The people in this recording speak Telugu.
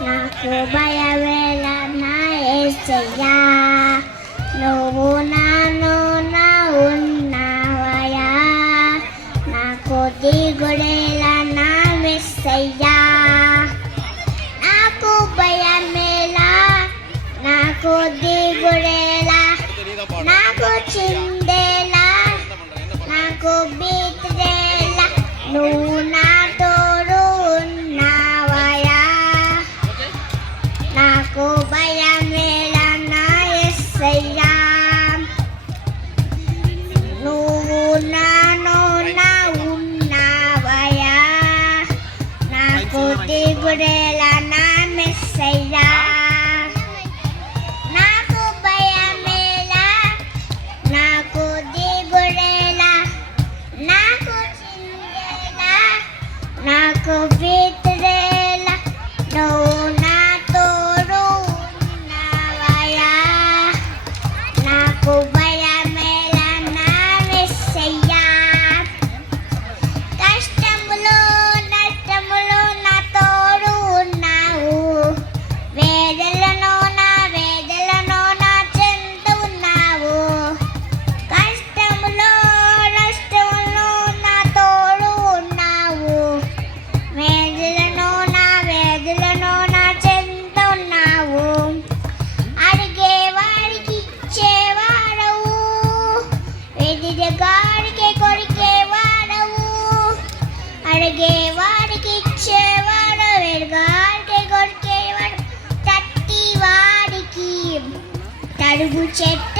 నాకు భయమేల నా యేసయ్యా, నువ్వు నాలో నా ఉన్నావయ్యా, నాకు దిగుడేల నా యేసయ్యా, నాకు భయమేల నాకు దిగుడేలా, నాకు చిందేలా, నాకు బీతేలా, నువ్వు నా తోడు ఉన్నావయ్యా, నాకు భయమేలా నా యేసయ్యా, నువ్వు నాలో నా ఉన్నావయ్యా, నాకు దిగుడేలా నా యేసయ్యా, నాకు భయమేలా నాకు దిగుడేలా, నాకు చిందేలా, నాకు బీతేలా, నువ్వు నా తోడు ఉన్నావయ్యా, నాకు భయమేలా నా యేసయ్యా, కష్టములో నష్టములో నా తోడు ఉన్నావు, వేదనలో నా చెంత ఉన్నావు, కష్టములో నష్టములో నా తోడు ఉన్నావు, వేదనలో నా చెంత ఉన్నావు, అడిగేవాడికి ఇచ్చేవాడవు, వెదిగేవాడికి కొరికేవాడవు, అడిగేవాడికి ఇచ్చేవాడు, వెదిగేవాడికి కొరికేవాడు, తట్టివాడికి తడుగు చెట్టు